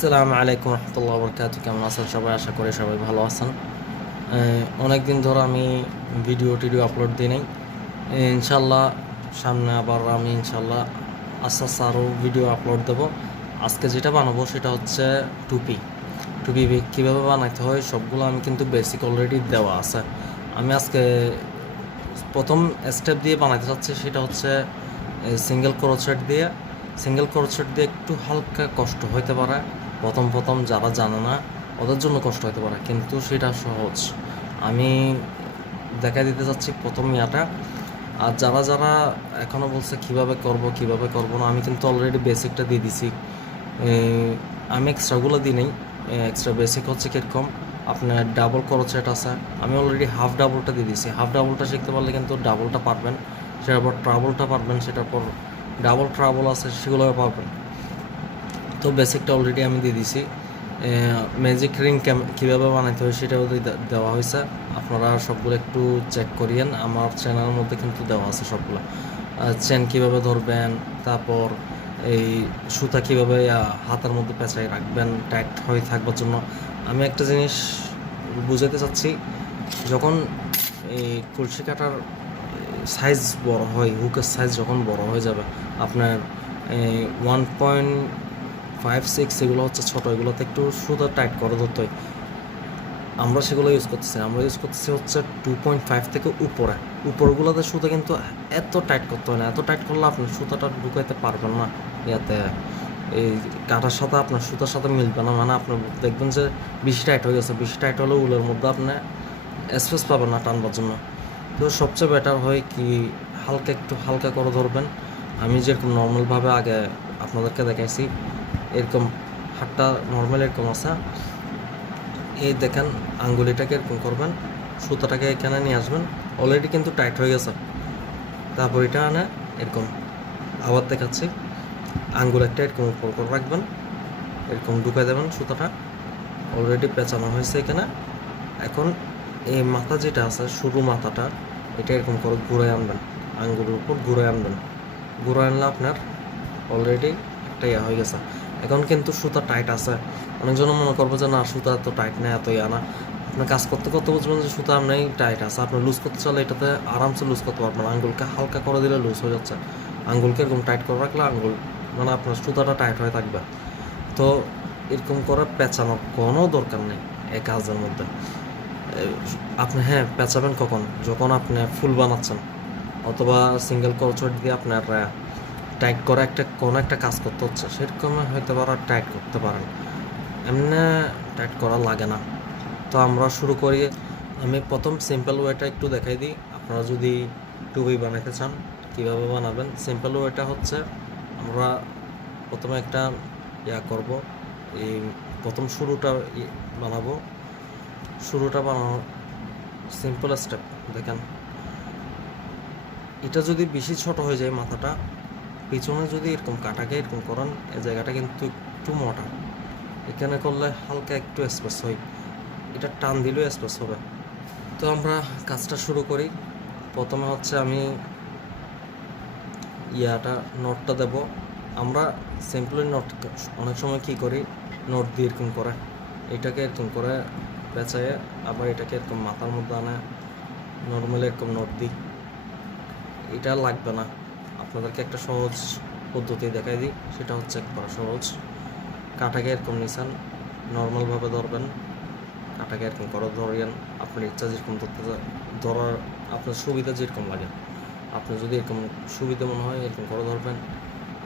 আসসালামু আলাইকুম রহমতুল্লাহ বরকাত। কেমন আছেন সবাই? আশা করি সবাই ভালো আছেন। অনেক দিন ধরে আমি ভিডিও আপলোড দিই নাই। ইনশাল্লাহ সামনে আবার আমি ইনশাল্লাহ আস্তে আস্তে আরও ভিডিও আপলোড দেবো। আজকে যেটা বানাবো সেটা হচ্ছে টুপি। টুপি কীভাবে বানাইতে হয় সবগুলো আমি কিন্তু বেসিক অলরেডি দেওয়া আছে। আমি আজকে প্রথম স্টেপ দিয়ে বানাইতে চাচ্ছি, সেটা হচ্ছে সিঙ্গেল ক্রোচেট দিয়ে একটু হালকা কষ্ট হইতে পারে প্রথম প্রথম, যারা জানে না ওদের জন্য কষ্ট হতে পারে, কিন্তু সেটা সহজ। আমি দেখা দিতে চাচ্ছি প্রথম ইয়াটা। আর যারা যারা এখনও বলছে কীভাবে করব না, আমি কিন্তু অলরেডি বেসিকটা দিয়ে দিছি। আমি এক্সট্রাগুলো দিই নেই। এক্সট্রা বেসিক হচ্ছে কীরকম, আপনার ডাবল ক্রোচেট আছে, আমি অলরেডি হাফ ডাবলটা দিয়ে দিছি। হাফ ডাবলটা শিখতে পারলে কিন্তু ডাবলটা পারবেন, সেটার পর ট্রাবলটা পারবেন, সেটার পর ডাবল ট্রাবল আছে সেগুলো পারবেন। তো বেসিকটা অলরেডি আমি দিয়ে দিছি। ম্যাজিক রিং কীভাবে বানাইতে হয় সেটাও দেওয়া হয়েছে। আপনারা সবগুলো একটু চেক করিয়েন, আমার চ্যানেলের মধ্যে কিন্তু দেওয়া আছে সবগুলো। চেন কীভাবে ধরবেন, তারপর এই সুতা কীভাবে হাতের মধ্যে পেঁচাই রাখবেন টাইট হয়ে থাকবার জন্য। আমি একটা জিনিস বুঝাতে চাচ্ছি, যখন এই কলসি কাটার সাইজ বড় হয়, হুকের সাইজ যখন বড় হয়ে যাবে, আপনার 1.56 এগুলো হচ্ছে ছোটো, এগুলোতে একটু সুতো টাইট করে ধরতে হয়। আমরা সেগুলো ইউজ করতেছি হচ্ছে 2.5 থেকে উপরগুলোতে সুতো কিন্তু এত টাইট করতে হয় না। এত টাইট করলে আপনি সুতোটা ঢুকাইতে পারবেন না, ইয়াতে এই কাটার সাথে আপনার সুতার সাথে মিলবে না। মানে আপনি দেখবেন যে বেশি টাইট হয়ে গেছে, বেশি টাইট হলে উলের মধ্যে আপনি স্পেস পাবেন না টানবার জন্য। তো সবচেয়ে বেটার হয় কি, একটু হালকা করে ধরবেন। আমি যেরকম নর্মালভাবে আগে আপনাদেরকে দেখাইছি, এরকম হাতটা নর্মাল এরকম আছে। এই দেখেন, আঙ্গুলিটাকে এরকম করবেন, সুতাটাকে এখানে নিয়ে আসবেন, অলরেডি কিন্তু টাইট হয়ে গেছে। তারপর এটা আনে এরকম, আবার দেখাচ্ছি, আঙ্গুল একটা এরকম উপর করে রাখবেন, এরকম ঢুকাই দেবেন, সুতাটা অলরেডি পেঁচানো হয়েছে এখানে। এখন এই মাথা যেটা আছে, সরু মাথাটা, এটা এরকম করে ঘুরে আনবেন, আঙ্গুলের উপর ঘুরে আনবেন। ঘুরে আনলে আপনার অলরেডি একটা ইয়া হয়ে গেছে। এখন কিন্তু সুতা টাইট আছে। অনেকজন মনে করবো যে না, সুতা এত টাইট না, এত ইয়া না। আপনি কাজ করতে করতে বুঝবেন যে সুতা আপনার টাইট আছে। আপনি লুজ করতে চাইলে এটাতে আরামসে লুজ করতে পারবেন। আঙ্গুলকে হালকা করে দিলে লুজ হয়ে যাচ্ছে। আঙ্গুলকে এরকম টাইট করে রাখলে আঙ্গুল মানে আপনার সুতাটা টাইট হয়ে থাকবে। তো এরকম করে পেঁচানোর কোনো দরকার নেই এই কাজের মধ্যে। আপনি পেঁচাবেন কখন, যখন আপনি ফুল বানাচ্ছেন অথবা সিঙ্গেল ক্রোচেট দিয়ে আপনার টাইট করে কোনো একটা কাজ করতে হচ্ছে, সেরকম হয়তো পারা টাইট করতে পারেন, এমনি টাইট করা লাগে না। তো আমরা শুরু করি। আমি প্রথম সিম্পল ওয়েটা একটু দেখাই দিই। আপনারা যদি টুপি বানাতে চান কীভাবে বানাবেন, সিম্পল ওয়েটা হচ্ছে, আমরা প্রথমে একটা করব, এই প্রথম শুরুটা বানাবো। শুরুটা বানানোর সিম্পল স্টেপ দেখেন, এটা যদি বেশি ছোট হয়ে যায় মাথাটা, পিছনে যদি এরকম কাটাকে এরকম করেন, এই জায়গাটা কিন্তু একটু মোটা, এখানে করলে হালকা একটু স্পেস হয়, এটা টান দিলেও স্পেস হবে। তো আমরা কাজটা শুরু করি। প্রথমে হচ্ছে আমি নোটটা দেব। আমরা সিম্পলি নোট অনেক সময় কী করি, নোট দিয়ে এরকম করে এটাকে এরকম করে পেঁচায়, আবার এটাকে এরকম মাথার মধ্যে আনে, নর্মালি এরকম নোট দিই। এটা লাগবে না, আপনাদেরকে একটা সহজ পদ্ধতি দেখাই দিই, সেটা হচ্ছে একবার সহজ। কাটাকে এরকম নিছেন, নর্মালভাবে ধরবেন, কাটাকে এরকম করে ধরিয়েন, আপনার ইচ্ছা যেরকম ধরার আপনার সুবিধা যেরকম লাগে। আপনি যদি এরকম সুবিধা মনে হয় এরকম করে ধরবেন,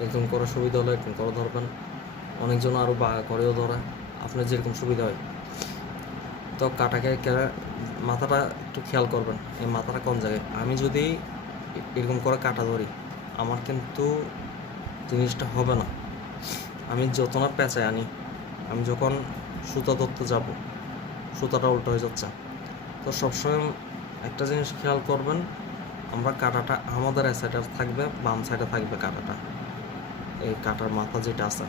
এরকম করে সুবিধা হলে এরকম করে ধরবেন। অনেকজন আরও বাঁকা করেও ধরে, আপনার যেরকম সুবিধা হয়। তো কাটাকে মাথাটা একটু খেয়াল করবেন, এই মাথাটা কোন জায়গায়। আমি যদি এরকম করে কাটা ধরি, আমার কিন্তু জিনিসটা হবে না। আমি যত না পেঁচায় আনি, আমি যখন সুতা ধরতে যাব, সুতাটা উল্টো হয়ে যাচ্ছে। তো সবসময় একটা জিনিস খেয়াল করবেন, আমরা কাটাটা আমাদের এই সাইডে থাকবে, বাম সাইডে থাকবে কাটাটা। এই কাটার মাথা যেটা আছে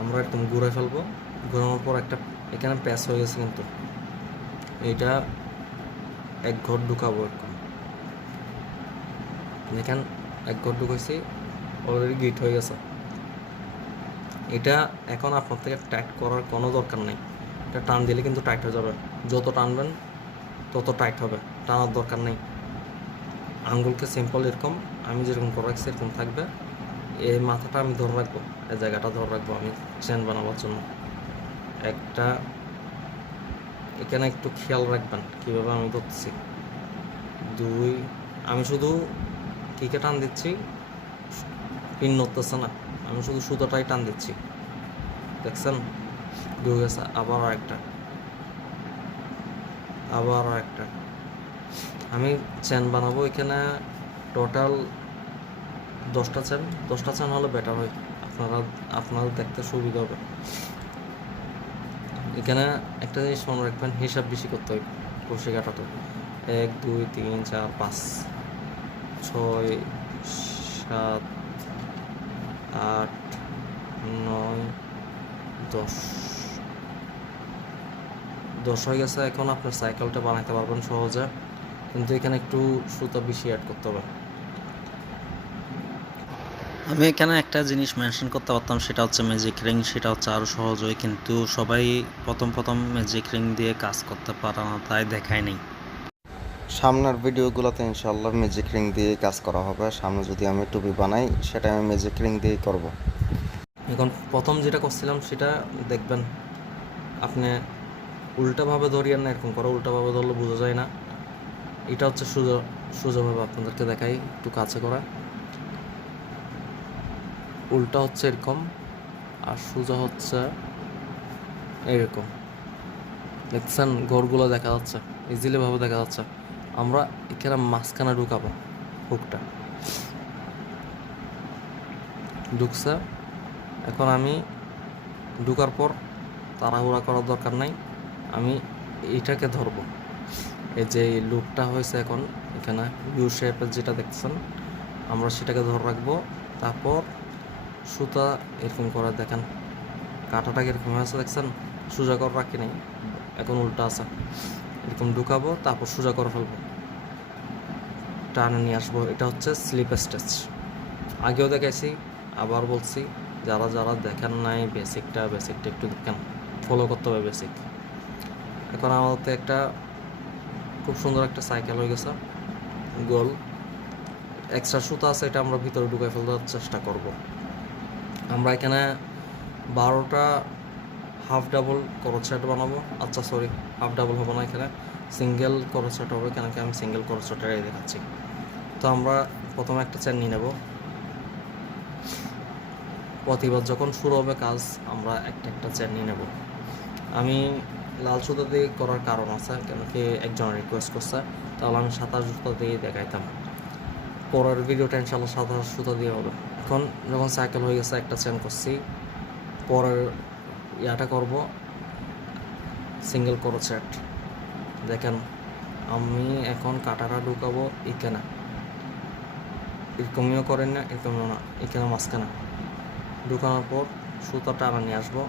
আমরা একদম ঘুরে ফেলবো। ঘোরানোর পর একটা এখানে প্যাচ হয়ে গেছে, কিন্তু এইটা এক ঘর ঢুকাবো এরকম। দেখেন, এক ঘর ঢুকাইছি, অলরেডি গিট হয়ে গেছে। এটা এখন আপনার থেকে টাইট করার কোনো দরকার নেই, এটা টান দিলে কিন্তু টাইট হয়ে যাবে, যত টানবেন তত টাইট হবে, টানার দরকার নেই। আঙ্গুলকে সিম্পল এরকম আমি যেরকম করে রাখছি এরকম থাকবে, এই মাথাটা আমি ধরে রাখবো, এই জায়গাটা ধরে রাখবো আমি চেন বানাবার জন্য। একটা এখানে একটু খেয়াল রাখবেন কীভাবে আমি ধরছি। 2 আমি শুধু কিকে টান দিচ্ছি, পিন নড়তেছে না, আমি শুধু সুতোটাই টান দিচ্ছি, দেখছেন ঢুকে গেছে। আবার একটা আমি চেন বানাবো এখানে টোটাল 10টা চেন হলে বেটার হয়, আপনারা দেখতে সুবিধা হবে। এখানে একটা জিনিস মনে রাখবেন, হিসাব বেশি করতে হয় কষি কাটাতে। 1 2 3 4 5 6 7 8 9 10 হয়ে গেছে। এখন আপনার সাইকেলটা বানাতে পারবেন সহজে, কিন্তু এখানে একটু সুতা বেশি অ্যাড করতে হবে। আমি এখানে একটা জিনিস মেনশন করতে পারতাম, সেটা হচ্ছে ম্যাজিক রিং, সেটা হচ্ছে আরও সহজ হয়, কিন্তু সবাই প্রথম ম্যাজিক রিং দিয়ে কাজ করতে পারে না, তাই দেখায় নেই। সামনের ভিডিওগুলোতে ইনশাল্লাহ ম্যাজিক রিং দিয়ে কাজ করা হবে। সামনে যদি আমি টুপি বানাই সেটা আমি ম্যাজিক রিং দিয়েই করব। এখন প্রথম যেটা করছিলাম সেটা দেখবেন, আপনি উল্টাভাবে ধরিয়েন না, এরকম করে উল্টাভাবে ধরলে বোঝা যায় না। এটা হচ্ছে সোজাভাবে আপনাদেরকে দেখাই একটু কাছে করা, উল্টা হচ্ছে এরকম আর সোজা হচ্ছে এরকম, দেখছেন ঘরগুলো দেখা যাচ্ছে, ইজিলি ভাবে দেখা যাচ্ছে। আমরা এখানে মাঝখানে ঢুকাবো, হুকটা ঢুকছে। এখন আমি ঢুকার পর তাড়াহুড়া করার দরকার নাই, আমি এইটাকে ধরবো, এই যে লুপটা হয়েছে এখন এখানে ইউ শেপের যেটা দেখছেন, আমরা সেটাকে ধরে রাখবো। তারপর সুতা এরকম করে দেখেন, কাঁটাটাকে এরকম হয়েছে দেখছেন, সোজা করে রাখি নাই, এখন উল্টা আছে, এরকম ঢুকাবো, তারপর সোজা করে ফেলবো, টানে নিয়ে আসবো। এটা হচ্ছে স্লিপ স্টিচ, আগেও দেখাইছি, আবার বলছি, যারা দেখেন নাই বেসিকটা একটু দেখেন, ফলো করতে হবে বেসিক। এখন আমাদের একটা খুব সুন্দর একটা সাইকেল হয়ে গেছে গোল। এক্সট্রা সুতা আছে, এটা আমরা ভিতরে ঢুকে ফেলতে চেষ্টা করব। আমরা এখানে 12টা হাফ ডাবল ক্রোচেট বানাবো, আচ্ছা সরি হাফ ডাবল হবে না, এখানে সিঙ্গেল ক্রোচেট হবে, কেন কি আমি সিঙ্গেল ক্রোচেটাই দেখাচ্ছি। তো আমরা প্রথমে একটা চেন নিয়ে নেব, প্রতিবার যখন শুরু হবে কাজ আমরা একটা চেন নিয়ে নেব। আমি লাল সুতা দিয়ে করার কারণ আছে, কেন কি একজন রিকোয়েস্ট করছে, তাহলে আমি 27 সুতা দিয়ে দেখাইতাম, পরের ভিডিওটা ইনশাল্লাহ 27 সুতা দিয়ে হবে। এখন যখন সাইকেল হয়ে গেছে একটা চেন করছি, পরের ইয়াটা করব সিঙ্গেল ক্রোচেট। দেখেন আমি এখন কাটাটা ঢুকাবো এখানে, এরকমও করেন না, এরকমও না, এখানে মাঝখানে ঢুকানোর পর সুতা টানা নিয়ে আসবো,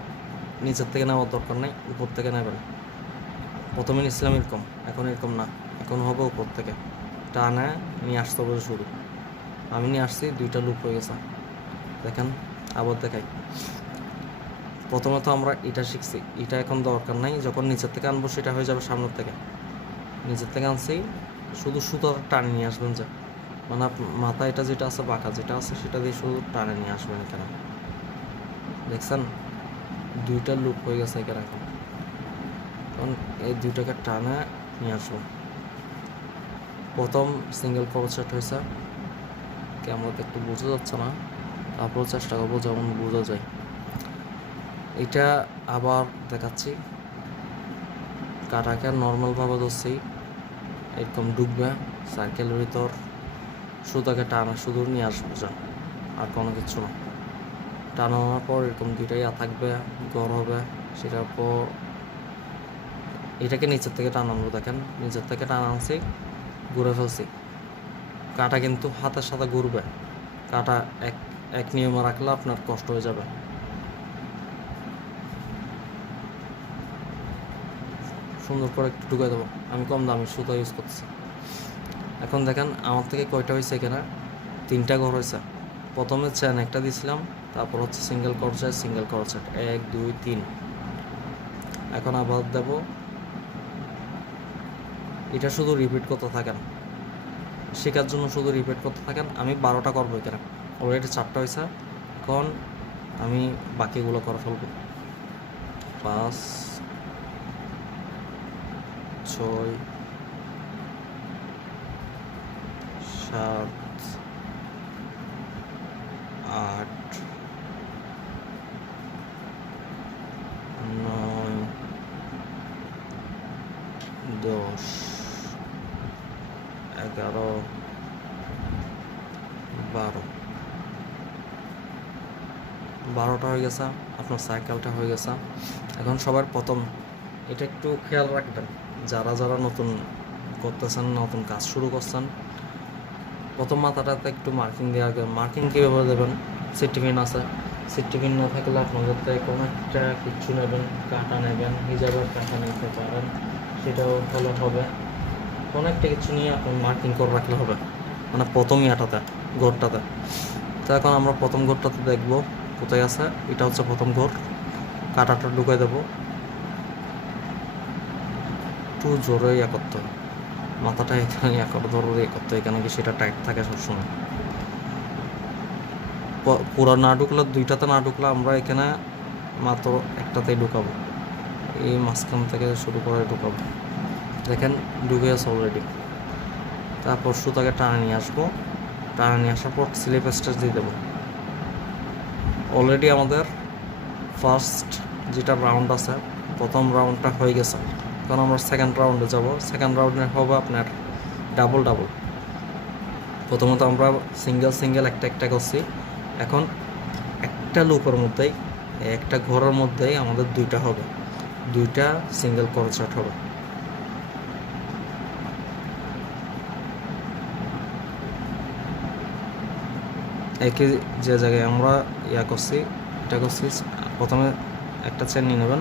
নিচের থেকে নেওয়ার দরকার নেই, উপর থেকে নেবেন। প্রথমে নিচ্ছিলাম এরকম, এখন এরকম না, এখন হবে উপর থেকে টানা নিয়ে আসতে হবে শুরু। আমি নিয়ে আসছি, 2টা লুপ হয়ে গেছে, দেখেন আবার দেখাই। প্রথমে তো আমরা এটা শিখছি, এটা এখন দরকার নাই, যখন নিচের থেকে আনবো সেটা হয়ে যাবে সামনের থেকে। নিচের থেকে আনছি, শুধু সুতোটা টানে নিয়ে আসবেন, যে মানে মাথা এটা যেটা আছে বাঁকা যেটা আছে সেটা দিয়ে শুধু টানে নিয়ে আসবেন এখানে, দেখছেন 2টা লুপ হয়ে গেছে এখানে। এখন এই 2টাকে টানে নিয়ে আসবো। প্রথম সিঙ্গেল ক্রোচেট হয়েছে, কেমন একটু বোঝা যাচ্ছে না, তারপর চেষ্টা করবো যেমন বোঝা যায়। এটা আবার দেখাচ্ছি, কাটাকে নর্মালভাবে ধরছি, এরকম ঢুকবে সার্কেলের ভিতর, সুতাকে টানা শুধু নিয়ে আসবো, যা আর কোনো কিছু না। টানানোর পর এরকম 2টাই থাকবে, গড় হবে, সেটার পর এটাকে নিচের থেকে টানানো, দেখেন নিচের থেকে টানা আনছি, ঘুরে ফেলছি, কাটা কিন্তু হাতের সাথে ঘুরবে, কাটা এক নিয়মে রাখলে আপনার কষ্ট হয়ে যাবে। সুন্দর করে একটু ঢুকে দেবো, আমি কম দামি সুতো ইউজ করতেছি। এখন দেখেন আমার থেকে কয়টা হয়েছে, এখানে 3টা ঘর হয়েছে। প্রথমে চেন একটা দিয়েছিলাম, তারপর হচ্ছে সিঙ্গেল ক্রোচেট, 1 2 3। এখন আবার দেব, এটা শুধু রিপিট করতে থাকেন, শেখার জন্য শুধু রিপিট করতে থাকেন। আমি 12টা করবো এখানে, অলরেডি 4টা হয়েছে। এখন আমি বাকিগুলো করে ফেলবো। 5 6 7 8 9 10 11 12। 12টা হয়ে গেছে, আপনার সাইকেলটা হয়ে গেছে। এখন সবার প্রথম এটা একটু খেয়াল রাখবেন, যারা যারা নতুন করতেছেন, নতুন কাজ শুরু করছেন, প্রথম মাথাটাতে একটু মার্কিং দেওয়া গেল। মার্কিং কীভাবে দেবেন? সিটিপিন আছে, সিটিপিন না থাকলে আপনাদের থেকে কোনো একটা কিছু নেবেন, কাঁটা নেবেন, হিজাবের কাঁটা নিতে পারেন, সেটাও ভালো হবে। কোনো একটা কিছু নিয়ে আপনি মার্কিং করে রাখলে হবে, মানে প্রথম ইয়াটাতে, ঘরটাতে। তো এখন আমরা প্রথম ঘরটাতে দেখব কোথায় আছে। এটা হচ্ছে প্রথম ঘর, কাঁটাটা ঢুকাই দেবো। একটু জোরে ইয়ে করতে হবে, মাথাটা এখানে ইয়ে করে ধরো ইয়ে করতে, এখানে কি সেটা টাইট থাকে সবসময়। পুরো না ঢুকলে, দুইটাতে না ঢুকলে আমরা এখানে মাত্র একটাতেই ঢুকাবো, এই মাঝখান থেকে শুরু করে ঢুকাবো। দেখেন ঢুকে আছে অলরেডি। তারপর সুতাকে টানে নিয়ে আসবো, টানে নিয়ে আসার পর স্লিপ স্টিচ দিয়ে দেবো। অলরেডি আমাদের ফার্স্ট যেটা রাউন্ড আছে, প্রথম রাউন্ডটা হয়ে গেছে। কারণ আমরা সেকেন্ড রাউন্ডে যাব। সেকেন্ড রাউন্ডে হবে আপনার ডাবল ডাবল। প্রথমত আমরা সিঙ্গেল সিঙ্গেল একটা একটা করছি। এখন একটা লুপের মধ্যেই, একটা ঘরের মধ্যেই আমাদের দুইটা হবে, দুইটা সিঙ্গেল ক্রোচেট হবে। একই যে জায়গায় আমরা ইয়া করছি, এটা করছি, প্রথমে একটা চেন নিয়ে নেবেন,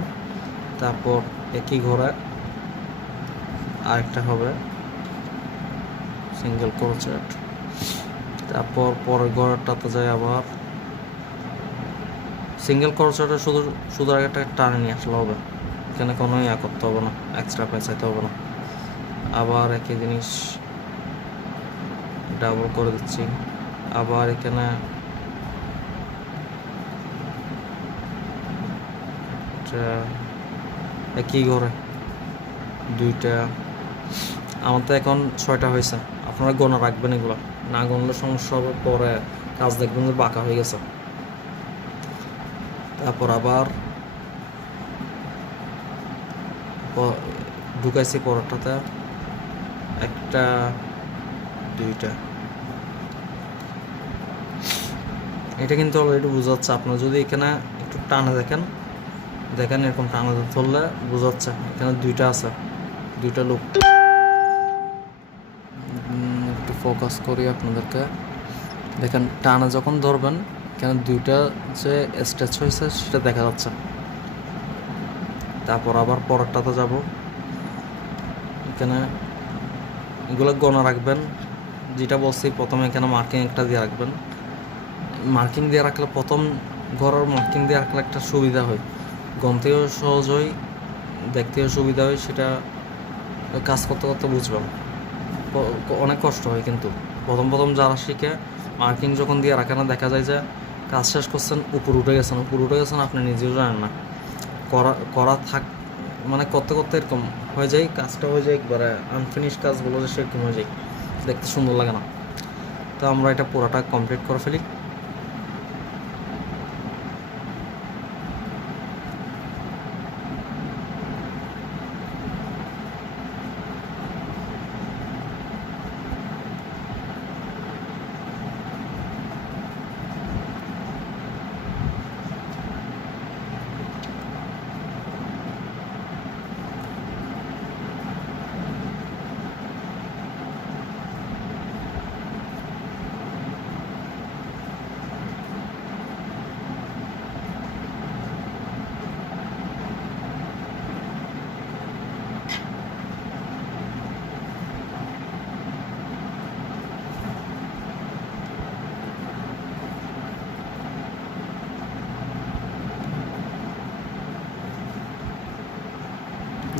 তারপর একই ঘরে আরেকটা হবে সিঙ্গেল ক্রোচেট। তারপর পরের ঘরটাতে যাই আবার সিঙ্গেল ক্রোচেটে শুধু শুধু একটা টানে নিয়ে আসলে হবে, এখানে কোনো ইয়া করতে হবে না, এক্সট্রা পেঁচাইতে হবে না। আবার একই জিনিস ডাবল করে দিচ্ছি। আবার এখানে একই ঘরে দুইটা। আমার তো এখন 6টা হয়েছে, আপনারা গোনা রাখবেন, এগুলো না গণলে সমস্যা হবে, পরে কাজ দেখবেন যে বাঁকা হয়ে গেছে। তারপর আবার ঢুকাইছি পরেরটাতে, একটা দুইটা। এটা কিন্তু অলরেডি বোঝা যাচ্ছে। আপনার যদি এখানে একটু টানে দেখেন, এরকম টানা ধরলে বোঝা যাচ্ছে এখানে দুইটা আছে, দুইটা লুপ। একটু ফোকাস করি আপনাদেরকে, দেখেন টানা যখন ধরবেন এখানে দুইটা যে স্ট্রেচ হয়েছে সেটা দেখা যাচ্ছে। তারপর আবার পরেরটাতে যাব, এখানে এগুলো গণা রাখবেন। যেটা বলছি প্রথমে এখানে মার্কিং একটা দিয়ে রাখবেন। মার্কিং দিয়ে রাখলে, প্রথম ঘরের মার্কিং দিয়ে রাখলে একটা সুবিধা হয়, গণতেও সহজ হয়, দেখতেও সুবিধা হয়, সেটা কাজ করতে করতে বুঝবেন। অনেক কষ্ট হয় কিন্তু প্রথম প্রথম যারা শিখে মার্কিং যখন দিয়ে রাখে না, দেখা যায় যে কাজ শেষ করছেন, উপর উঠে গেছেন, আপনি নিজেও জানেন না। করা থাক মানে করতে করতে এরকম হয়ে যায়, কাজটা হয়ে যায় একবারে আনফিনিশ কাজগুলো যে সেরকম হয়ে যায়, দেখতে সুন্দর লাগে না। তো আমরা এটা পুরোটা কমপ্লিট করে ফেলি।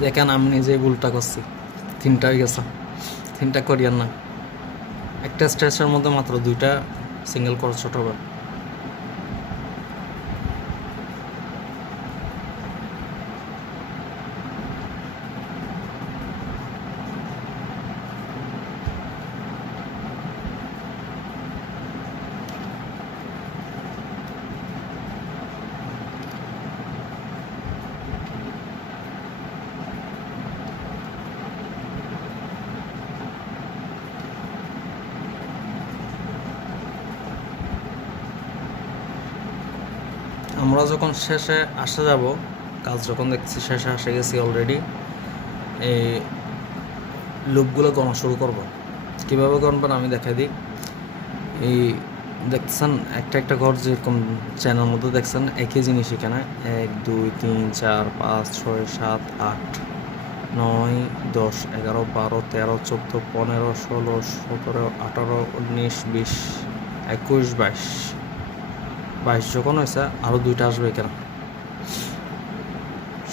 দেখেন আমি নিজেই ভুলটা করছি, 3টা হয়ে গেছে। 3টা করিয়ান না, একটা স্ট্রেচের মধ্যে মাত্র 2টা সিঙ্গেল ক্রোচেট হবে। আমরা যখন শেষে আসে যাব, কাজ যখন দেখছি শেষে আসে গেছি অলরেডি, এই লুপগুলো গণা শুরু করব। কীভাবে গণবেন আমি দেখাই দিই। এই দেখছেন একটা একটা ঘর যেরকম চেনার মধ্যে দেখছেন একই জিনিস এখানে 1 2 3 4 5 6 7 8 9 10 11 12 13 14 15 16 17 18 19 20 21 22 যখন হয়েছে আরও 2টা আসবে এখানে।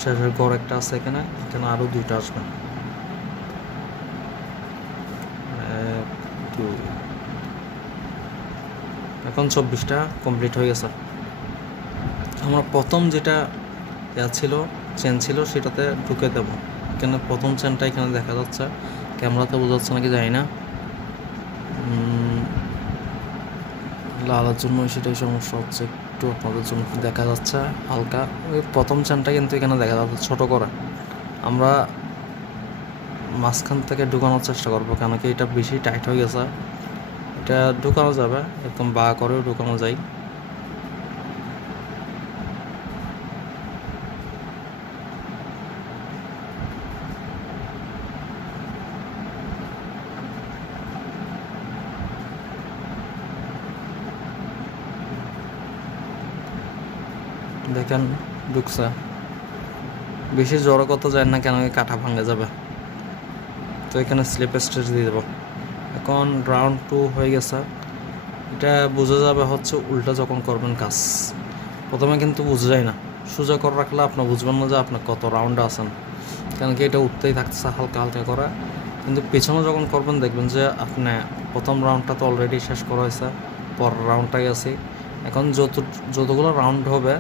শেষের ঘর একটা আছে এখানে, এখানে আরও 2টা আসবে। 1 2, এখন 24টা কমপ্লিট হয়ে গেছে। আমরা প্রথম যেটা ছিল চেন ছিল সেটাতে ঢুকে দেব। এখানে প্রথম চেনটা এখানে দেখা যাচ্ছে, ক্যামেরাতে বোঝা যাচ্ছে নাকি জানি না, লালের জন্য সেটাই সমস্যা হচ্ছে একটু, আপনাদের জন্য দেখা যাচ্ছে হালকা। ওই প্রথম চেনটা কিন্তু এখানে দেখা যাচ্ছে ছোট করে। আমরা মাঝখান থেকে ঢুকানোর চেষ্টা করবো, কেন কি এটা বেশি টাইট হয়ে গেছে। এটা ঢুকানো যাবে, একদম বা করেও ঢুকানো যায়। দেখেন ঢুকছে, বেশি জড়ো করতে যায় না, কেন কাটা ভাঙে যাবে। তো এখানে স্লিপ স্টেচ দিয়ে দেবো। এখন রাউন্ড 2 হয়ে গেছে। এটা বোঝা যাবে হচ্ছে উল্টা যখন করবেন কাজ, প্রথমে কিন্তু বোঝা যায় না। সোজা করে রাখলে আপনি বুঝবেন না যে আপনার কত রাউন্ডে আছেন, কেন কি এটা উঠতেই থাকছে হালকা হালকা করে। কিন্তু পেছনে যখন করবেন দেখবেন যে আপনি প্রথম রাউন্ডটা তো অলরেডি শেষ করা হয়েছে, পরের রাউন্ডটাই আছে। এখন যতগুলো রাউন্ড হবে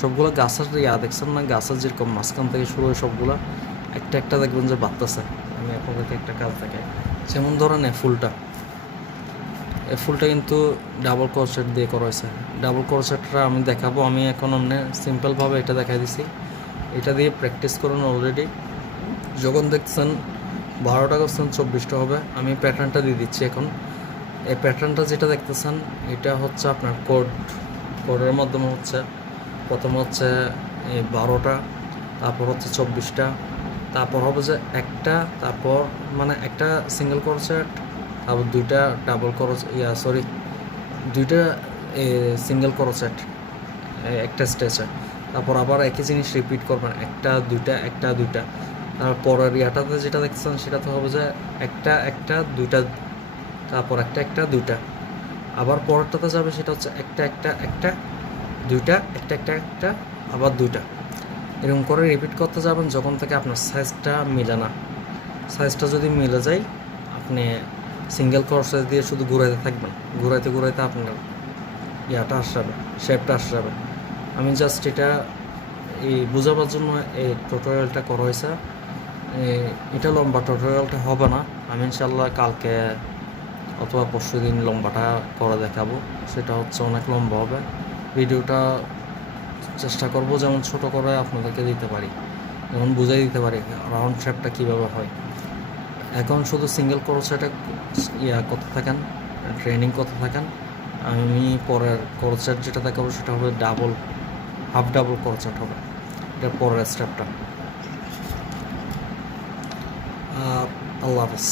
সবগুলো গাছের দেখছেন না, গাছের যেরকম মাঝখান থেকে শুরু হয় সবগুলো একটা একটা দেখবেন যে বাড়তেছে। আমি আপনাদেরকে একটা কাজ দেখাই, যেমন ধরেন এই ফুলটা কিন্তু ডাবল ক্রোচেট দিয়ে করা হয়েছে। ডাবল ক্রোচেটটা আমি দেখাবো, আমি এখন আপনি সিম্পলভাবে এটা দেখাই দিছি। এটা দিয়ে প্র্যাকটিস করুন অলরেডি। যখন দেখছেন 12টা করছেন 24টা হবে। আমি প্যাটার্নটা দিয়ে দিচ্ছি এখন। এই প্যাটার্নটা যেটা দেখতেছেন এটা হচ্ছে আপনার কোডের মাধ্যমে হচ্ছে, প্রথমে হচ্ছে এই 12টা, তারপর হচ্ছে 24টা, তারপর হবে যে একটা, তারপর মানে একটা সিঙ্গেল ক্রোচেট, তারপর 2টা ডাবল ক্রোচেট, 2টা সিঙ্গেল ক্রোচেট একটা স্টেচে, তারপর আবার একই জিনিস রিপিট করবেন, একটা 2টা একটা 2টা। তারপর পরের ইয়াটাতে যেটা দেখছেন সেটাতে হবে যে একটা 2টা, তারপর একটা 2টা। আবার পরেরটাতে যাবে সেটা হচ্ছে একটা 2টা, একটা আবার 2টা। এরকম করে রিপিট করতে যাবেন যখন থেকে আপনার সাইজটা মিলে না। সাইজটা যদি মিলে যায় আপনি সিঙ্গেল ক্রোচেট দিয়ে শুধু ঘুরাইতে থাকবেন, ঘুরাইতে আপনার ইয়াটা আসবে, শেপটা আসবে। আমি জাস্ট এটা এই বোঝাবার জন্য এই টিউটোরিয়ালটা করা হয়েছে। এটা লম্বা টিউটোরিয়ালটা হবে না, আমি ইনশাল্লাহ কালকে অথবা পরশু দিন লম্বাটা করে দেখাবো। সেটা হচ্ছে অনেক লম্বা হবে। ভিডিওটা চেষ্টা করব যেমন ছোট করে আপনাদেরকে দিতে পারি, যেমন বুঝাই দিতে পারি রাউন্ড শেপটা কীভাবে হয়। এখন শুধু সিঙ্গেল ক্রোচেটে করতে থাকেন, ট্রেনিং করতে থাকেন। আমি পরের ক্রোচেট যেটা দেখাবো সেটা হবে হাফ ডাবল ক্রোচেট হবে, এটা পরের স্টেপটা। আল্লাহ হাফেজ।